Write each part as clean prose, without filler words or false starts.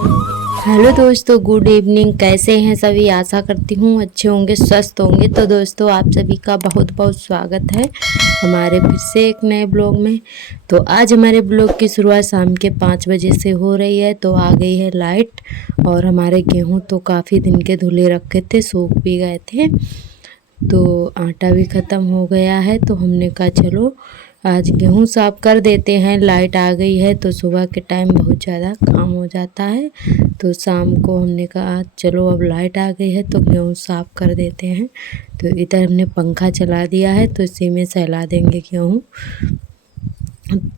Hello दोस्तों, good evening. कैसे हैं सभी? आशा करती हूँ अच्छे होंगे, स्वस्थ होंगे। तो दोस्तों, आप सभी का बहुत बहुत स्वागत है हमारे फिर से एक नए ब्लॉग में। तो आज हमारे ब्लॉग की शुरुआत शाम के 5 बजे से हो रही है। तो आ गई है लाइट, और हमारे गेहूँ तो काफ़ी दिन के धुले रखे थे, सूख भी गए थे। तो आटा भी ख़त्म हो गया है, तो हमने कहा चलो आज गेहूँ साफ कर देते हैं। लाइट आ गई है तो सुबह के टाइम बहुत ज़्यादा काम हो जाता है। तो शाम को हमने कहा चलो अब लाइट आ गई है तो गेहूँ साफ कर देते हैं। तो इधर हमने पंखा चला दिया है, तो इसी में सहला देंगे गेहूँ।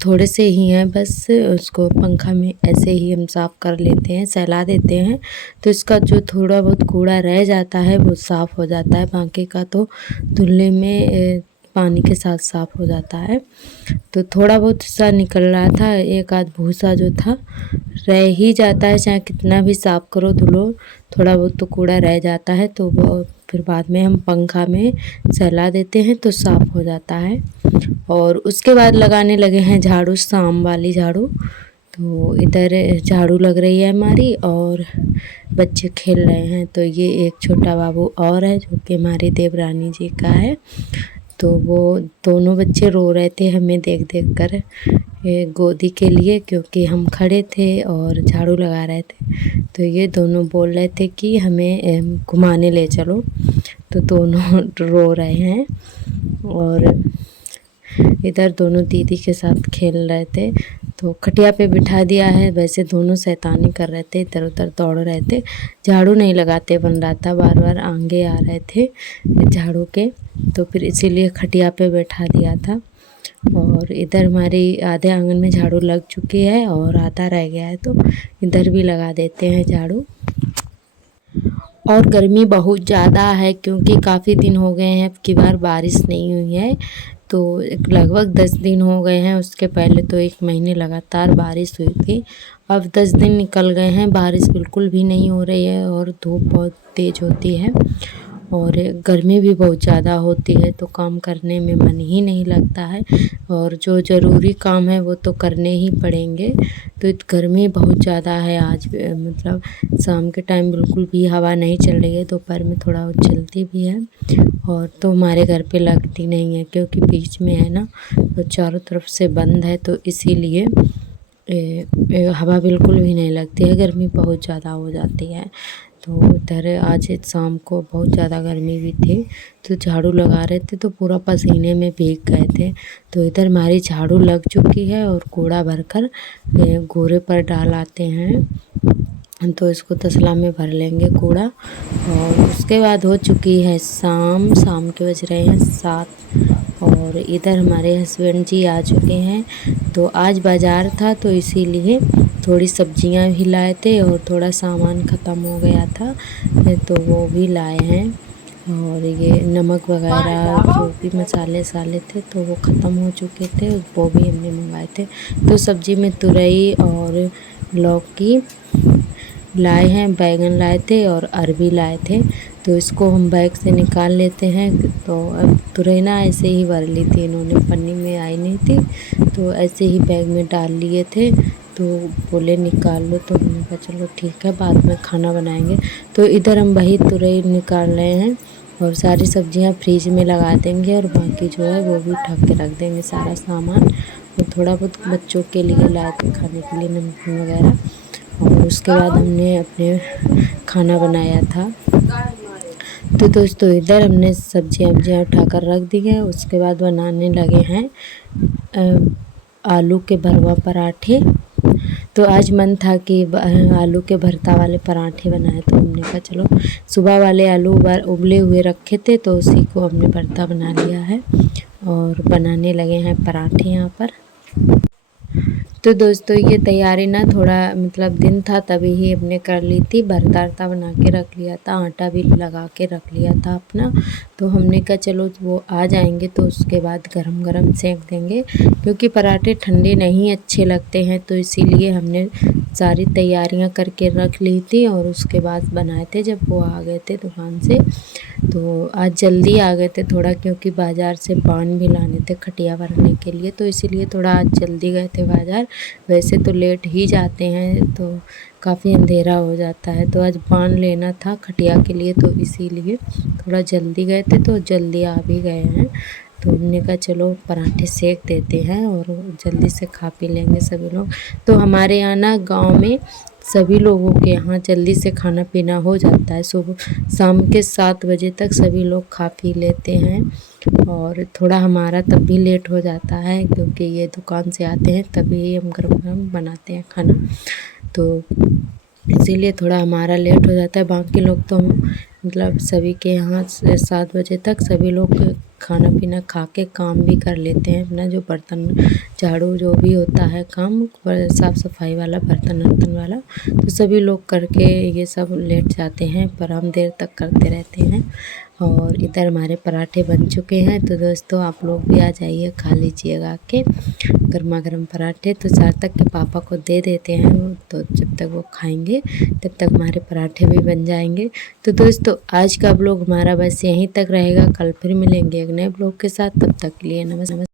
थोड़े से ही हैं बस, उसको पंखा में ऐसे ही हम साफ़ कर लेते हैं, सहला देते हैं। तो इसका जो थोड़ा बहुत कूड़ा रह जाता है वो साफ़ हो जाता है, बाकी का तो धुलने में पानी के साथ साफ़ हो जाता है। तो थोड़ा बहुत सा निकल रहा था, एक आध भूसा जो था रह ही जाता है, चाहे कितना भी साफ़ करो धुलो, थोड़ा बहुत तो कूड़ा रह जाता है। तो वो फिर बाद में हम पंखा में सहला देते हैं तो साफ़ हो जाता है। और उसके बाद लगाने लगे हैं झाड़ू, शाम वाली झाड़ू। तो इधर झाड़ू लग रही है हमारी, और बच्चे खेल रहे हैं। तो ये एक छोटा बाबू और है जो कि हमारी देवरानी जी का है। तो वो दोनों बच्चे रो रहे थे हमें देख देख कर गोदी के लिए, क्योंकि हम खड़े थे और झाड़ू लगा रहे थे। तो ये दोनों बोल रहे थे कि हमें घुमाने ले चलो। तो दोनों रो रहे हैं, और इधर दोनों दीदी के साथ खेल रहे थे। तो खटिया पे बिठा दिया है, वैसे दोनों शैतानी कर रहे थे, इधर उधर दौड़ रहे थे। झाड़ू नहीं लगाते बन रहा था, बार बार आगे आ रहे थे झाड़ू के। तो फिर इसीलिए खटिया पे बैठा दिया था। और इधर हमारी आधे आंगन में झाड़ू लग चुकी है और आधा रह गया है, तो इधर भी लगा देते हैं झाड़ू। और गर्मी बहुत ज़्यादा है, क्योंकि काफ़ी दिन हो गए हैं, अब की बार बारिश नहीं हुई है। तो लगभग 10 दिन हो गए हैं, उसके पहले तो 1 महीने लगातार बारिश हुई थी। अब 10 दिन निकल गए हैं, बारिश बिल्कुल भी नहीं हो रही है, और धूप बहुत तेज़ होती है, और गर्मी भी बहुत ज़्यादा होती है। तो काम करने में मन ही नहीं लगता है, और जो ज़रूरी काम है वो तो करने ही पड़ेंगे। तो गर्मी बहुत ज़्यादा है आज, मतलब शाम के टाइम बिल्कुल भी हवा नहीं चल रही है, दोपहर में थोड़ा चलती भी है। और तो हमारे घर पे लगती नहीं है, क्योंकि बीच में है ना, तो चारों तरफ से बंद है, तो इसीलिए हवा बिल्कुल भी नहीं लगती है, गर्मी बहुत ज़्यादा हो जाती है। तो इधर आज शाम को बहुत ज़्यादा गर्मी भी थी, तो झाड़ू लगा रहे थे तो पूरा पसीने में भीग गए थे। तो इधर हमारी झाड़ू लग चुकी है, और कूड़ा भरकर गोरे पर डाल आते हैं। तो इसको तसला में भर लेंगे कूड़ा। और उसके बाद हो चुकी है शाम, शाम के बज रहे हैं 7, और इधर हमारे हस्बैंड जी आ चुके हैं। तो आज बाज़ार था, तो इसीलिए थोड़ी सब्जियां भी लाए थे, और थोड़ा सामान ख़त्म हो गया था तो वो भी लाए हैं। और ये नमक वगैरह जो भी मसाले साले थे तो वो ख़त्म हो चुके थे, वो भी हमने मंगाए थे। तो सब्ज़ी में तुरई और लौकी लाए हैं, बैगन लाए थे और अरबी लाए थे। तो इसको हम बैग से निकाल लेते हैं। तो अब तुरई ना ऐसे ही भर ली थी इन्होंने, पन्नी में आई नहीं थी, तो ऐसे ही बैग में डाल लिए थे। तो बोले निकाल लो, तो हमने कहा चलो ठीक है, बाद में खाना बनाएंगे। तो इधर हम वही तुरई निकाल रहे हैं, और सारी सब्जियां फ्रिज में लगा देंगे, और बाकी जो है वो भी ढक के रख देंगे सारा सामान। और थोड़ा बहुत बच्चों के लिए लाए थे खाने के लिए, नमकीन वगैरह। और उसके बाद हमने अपने खाना बनाया था। तो दोस्तों, इधर हमने सब्जियां उठाकर रख दी हैं। उसके बाद बनाने लगे हैं आलू के भरवा पराठे। तो आज मन था कि आलू के भरता वाले पराठे बनाए, तो हमने कहा चलो, सुबह वाले आलू उबले हुए रखे थे, तो उसी को हमने भरता बना लिया है, और बनाने लगे हैं पराठे यहाँ पर। तो दोस्तों, ये तैयारी ना थोड़ा मतलब दिन था तभी ही हमने कर ली थी। भरता बना के रख लिया था, आटा भी लगा के रख लिया था अपना। तो हमने कहा चलो वो आ जाएंगे तो उसके बाद गरम गरम सेक देंगे, क्योंकि पराठे ठंडे नहीं अच्छे लगते हैं। तो इसीलिए हमने सारी तैयारियां करके रख ली थी, और उसके बाद बनाए थे जब वो आ गए थे दुकान से। तो आज जल्दी आ गए थे थोड़ा, क्योंकि बाज़ार से पान भी लाने थे खटिया भरने के लिए, तो इसीलिए थोड़ा आज जल्दी गए थे बाज़ार। वैसे तो लेट ही जाते हैं, तो काफ़ी अंधेरा हो जाता है। तो आज पान लेना था खटिया के लिए, तो इसीलिए थोड़ा जल्दी गए थे, तो जल्दी आ भी गए हैं। तो हमने कहा चलो पराठे सेक देते हैं और जल्दी से खा पी लेंगे सभी लोग। तो हमारे यहाँ ना गाँव में सभी लोगों के यहाँ जल्दी से खाना पीना हो जाता है। सुबह शाम के 7 बजे तक सभी लोग खा पी लेते हैं, और थोड़ा हमारा तब भी लेट हो जाता है, क्योंकि ये दुकान से आते हैं तभी हम गरम-गरम बनाते हैं खाना, तो इसीलिए थोड़ा हमारा लेट हो जाता है। बाकी लोग तो मतलब सभी के यहाँ 7 बजे तक सभी लोग खाना पीना खा के काम भी कर लेते हैं अपना, जो बर्तन झाड़ू जो भी होता है काम साफ़ सफाई वाला, बर्तन वर्तन वाला, तो सभी लोग करके ये सब लेट जाते हैं, पर हम देर तक करते रहते हैं। और इधर हमारे पराठे बन चुके हैं, तो दोस्तों आप लोग भी आ जाइए, खा लीजिएगा के गर्मा गर्म पराठे। तो सार्थक के पापा को दे देते हैं, तो जब तक वो खाएंगे तब तक हमारे पराठे भी बन जाएंगे। तो दोस्तों आज का ब्लॉग हमारा बस यहीं तक रहेगा, कल फिर मिलेंगे एक नए ब्लॉग के साथ, तब तक के लिए नमस्कार।